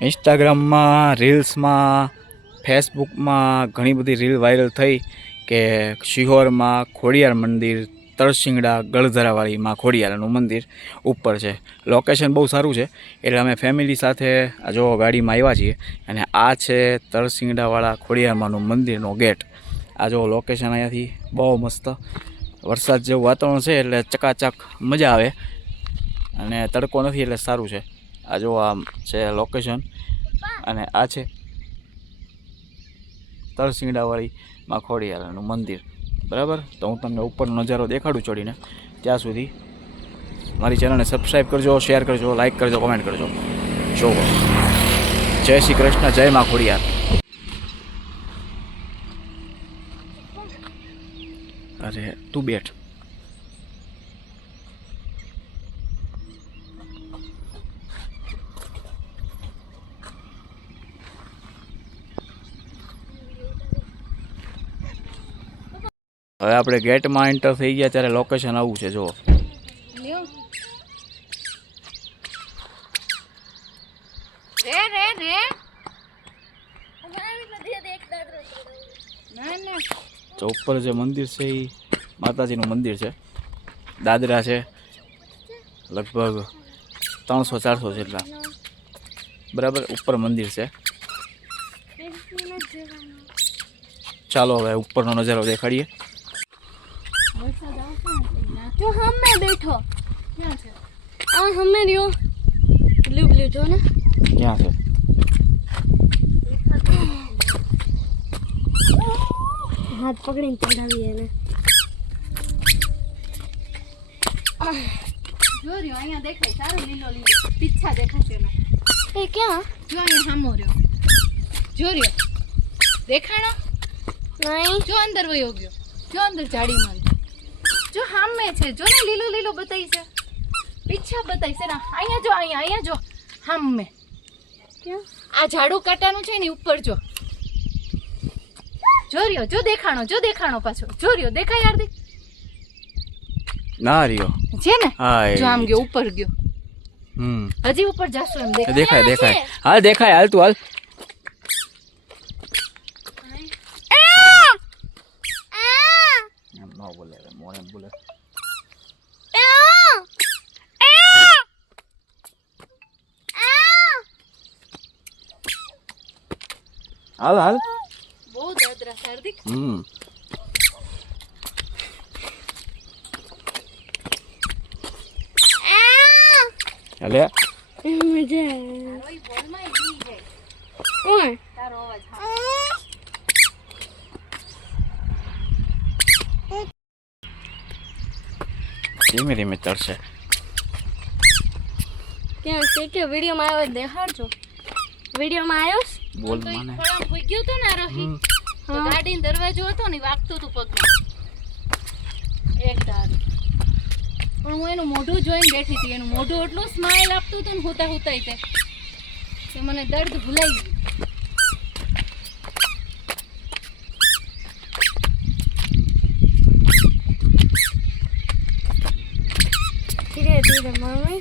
ઇન્સ્ટાગ્રામમાં, રીલ્સમાં, ફેસબુકમાં ઘણી બધી રીલ વાયરલ થઈ કે શિહોરમાં ખોડિયાર મંદિર, તરસિંગડા ગળધરાવાળી માં ખોડિયારનું મંદિર ઉપર છે. લોકેશન બહુ સારું છે, એટલે અમે ફેમિલી સાથે જો ગાડીમાં આવ્યા છીએ. અને આ છે તરસિંગડાવાળા ખોડિયારમાંનું મંદિરનો ગેટ. આ જો લોકેશન અહીંયાથી બહુ મસ્ત, વરસાદ જેવું વાતાવરણ છે એટલે ચકાચક મજા આવે, અને તડકો નથી એટલે સારું છે. આ જો આમ છે લોકેશન, અને આ છે તરસિંગડાવાળી માં ખોડિયારનું મંદિર. બરાબર, તો હું તમને ઉપરનો નજારો દેખાડું ચડીને. ત્યાં સુધી મારી ચેનલને સબસ્ક્રાઈબ કરજો, શેર કરજો, લાઇક કરજો, કોમેન્ટ કરજો. જો જય શ્રી કૃષ્ણ, જય માં ખોડિયાર. અરે તું બેઠ. હવે આપણે ગેટમાં એન્ટર થઈ ગયા ત્યારે લોકેશન આવું છે. જુઓ, તો ઉપર જે મંદિર છે એ માતાજીનું મંદિર છે. દાદરા છે લગભગ 300-400 જેટલા. બરાબર, ઉપર મંદિર છે. ચાલો હવે ઉપરનો નજારો દેખાડીએ. જો હમે બેઠો ક્યાં છે? આ હમે રહ્યો બ્લુ જો ને ક્યાં છે? હાથ પકડીને ચડાવી એને. જો રહ્યો અહીંયા દેખાય, સારો લીલો લીલો પીછા દેખાશે એના. એ ક્યાં? જો અહીંયા સામો રહ્યો, જો રહ્યો દેખાણો નહીં. જો અંદર વયો ગયો, જો અંદર જાડીમાં, જો સામે છે, જો ને લીલો લીલો બતાઈ છે, પીછા બતાઈ છે ને. અહીંયા જો, અહીંયા જો સામે ક્યાં? આ ઝાડુ કાંટાનું છે ને ઉપર જો, જો રહ્યો, જો દેખાણો પાછો, જો રહ્યો દેખાય હાર્દિક? ના રહ્યો છે ને, હા જો આમ ગયો, ઉપર ગયો. હજી ઉપર જાશો એમ દેખાય. હાલ દેખાય, હાલ તું હાલ. બોલે હાલ. બહુ દાદરા હાર્દિક. અલે મજા ઓય બોલમાં ઈ જાય કોણ? તારો અવાજ. ધીમે ધીમે ચડશે. ક્યાં છે કે વિડીયોમાં આવ્યો દેખાડજો. વિડીયોમાં આવ્યો છે? બોલ તો ઈ મને. ખોળામાં ભૂઈ ગયો તો ને આ રહી, તો ગાડીનો દરવાજો હતો ને વાગતું હતું પગમાં એક ધારું. પણ હું એનું મોઢું જોઈને બેઠી હતી. એનું મોઢું એટલું સ્માઈલ આપતું હતું ને હુતા હુતાય તે કે મને દર્દ ભૂલાઈ ગયું. ધીરે ધીરે મમ્મી.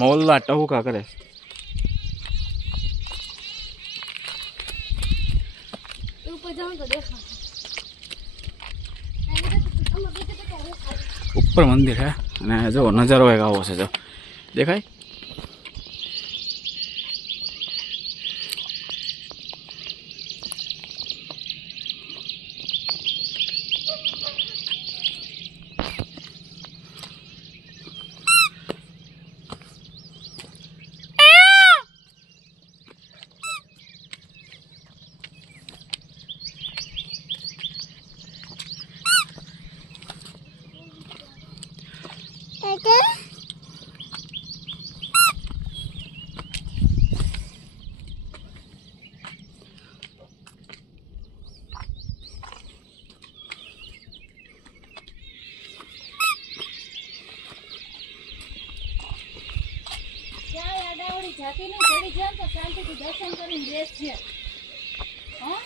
મોલ્લા ટહુકા કરે. ઉપર જાઉં તો દેખાય. ઉપર મંદિર છે, અને જો નજારો એક આવો છે. જો દેખાય. ઝાંકીને ચડી જાવ તો શાંતિથી દર્શન કરીને બેસજે. હા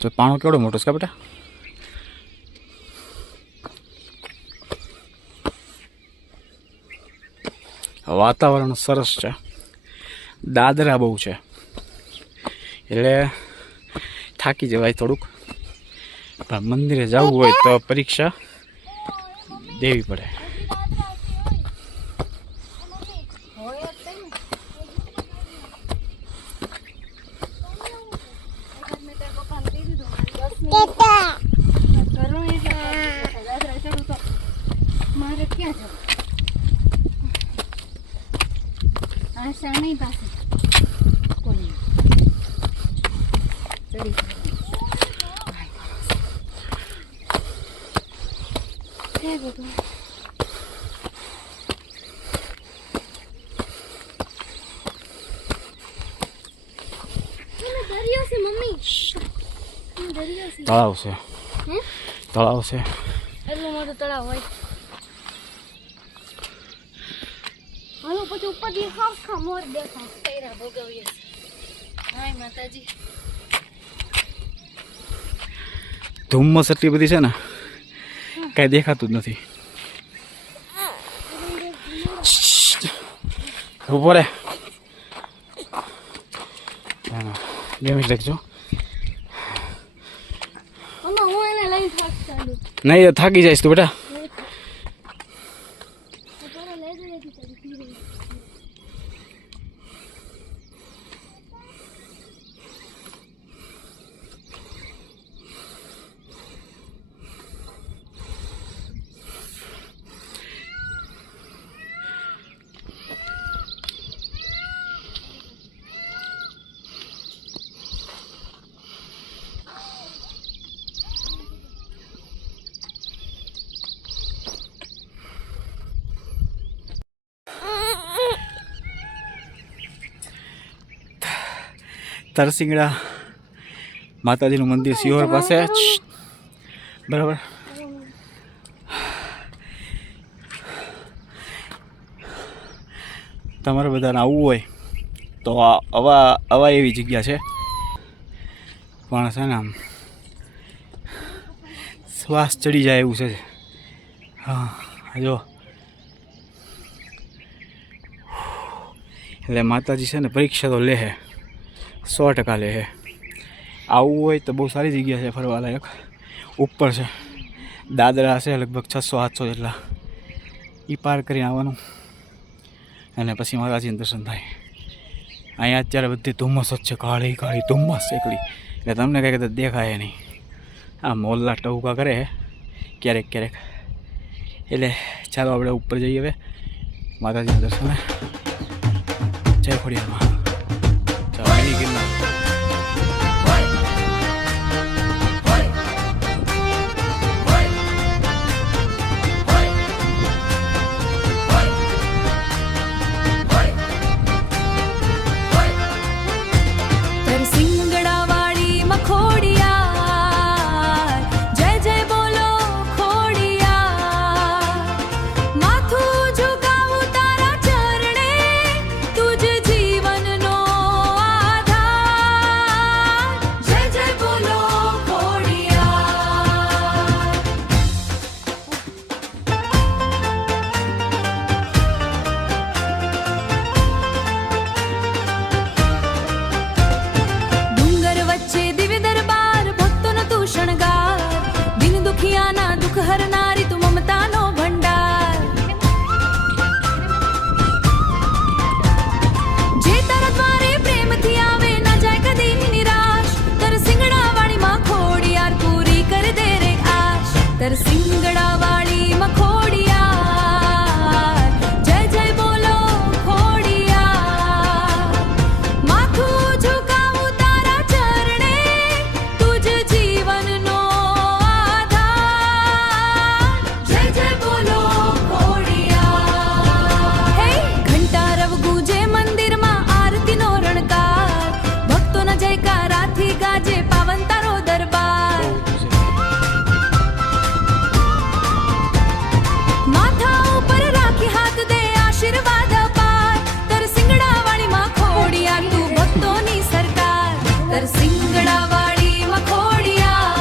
તો પાણો કેવડો મોટો છે બેટા? વાતાવરણ સરસ છે, દાદરા બહુ છે એટલે થાકી જવાય થોડુંક, પણ મંદિરે જવું હોય તો પરીક્ષા દેવી પડે. મારે ક્યાં જવું? આશા નહીં પાસે કોઈ ચડી હે ભગવાન. દરિયો છે મમ્મી, દરિયો છે. તળાવ છે, તળાવ છે. એટલું મોટું તળાવ હોય. હાલો પછી ઉપરથી આખા મોર દેખાય. પૈરા ભોગવીએ. હાય માતાજી. ધુમ્મસ એટલી બધી છે ને કાંઈ દેખાતું જ નથી. ઉભો રે, 2 મિનિટ રાખજો. મમ્મા હું એને લઈને થાક ચાલુ. નહીં થાકી જઈશ તું બેટા. તરસિંગડા માતાજીનું મંદિર સિહોર પાસે, બરાબર. તમારે બધાને આવવું હોય તો આવા એવી જગ્યા છે, પણ છે ને આમ શ્વાસ ચડી જાય એવું છે. હા જો, એટલે માતાજી છે ને પરીક્ષા તો લે છે, 100% લે છે. આવવું હોય તો બહુ સારી જગ્યા છે ફરવા લાયક. ઉપર છે, દાદરા છે લગભગ 600-700 જેટલા, એ પાર કરીને આવવાનું અને પછી માતાજીનું દર્શન થાય. અહીંયા અત્યારે બધી ધુમ્મસ જ છે, કાળી કાળી ધુમ્મસ એકલી, એટલે તમને કંઈ કદાચ દેખાય નહીં. આ મોલ્લા ટહુકા કરે ક્યારેક ક્યારેક. એટલે ચાલો આપણે ઉપર જઈએ હવે માતાજીના દર્શને. જય ખોડિયારમાં. ચાલો મિની ગિરનાર. માથું ઝુકાવું તારા ચરણે, તુજ જીવન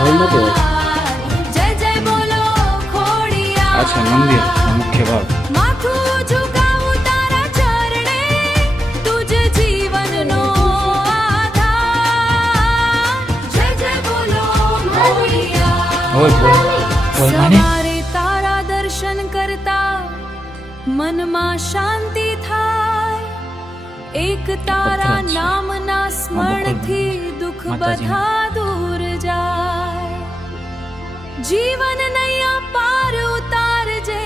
હોલ નથી હોય. જય જય બોલો ખોડિયાર. આ છે મંદિર મુખ્ય ભાગ. માથું ઝુકાવું તારા ચરણે, તુજ જીવનનો આધાર. જય જય બોલો ખોડિયાર. હોલ બોલ માની. સવારે તારા દર્શન કરતા મનમાં શાંતિ થાય. એક તારા પથ્થર છે. નામના સ્મરણથી દુઃખ માતાજીનું. બધા દૂર જાય. જીવન નૈયા પાર ઉતારજે,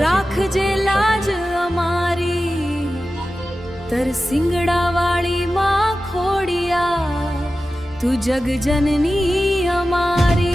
રાખજે લાજ અમારી. તરસિંગડા વાળી માં ખોડિયાર, તું જગજનની અમારી.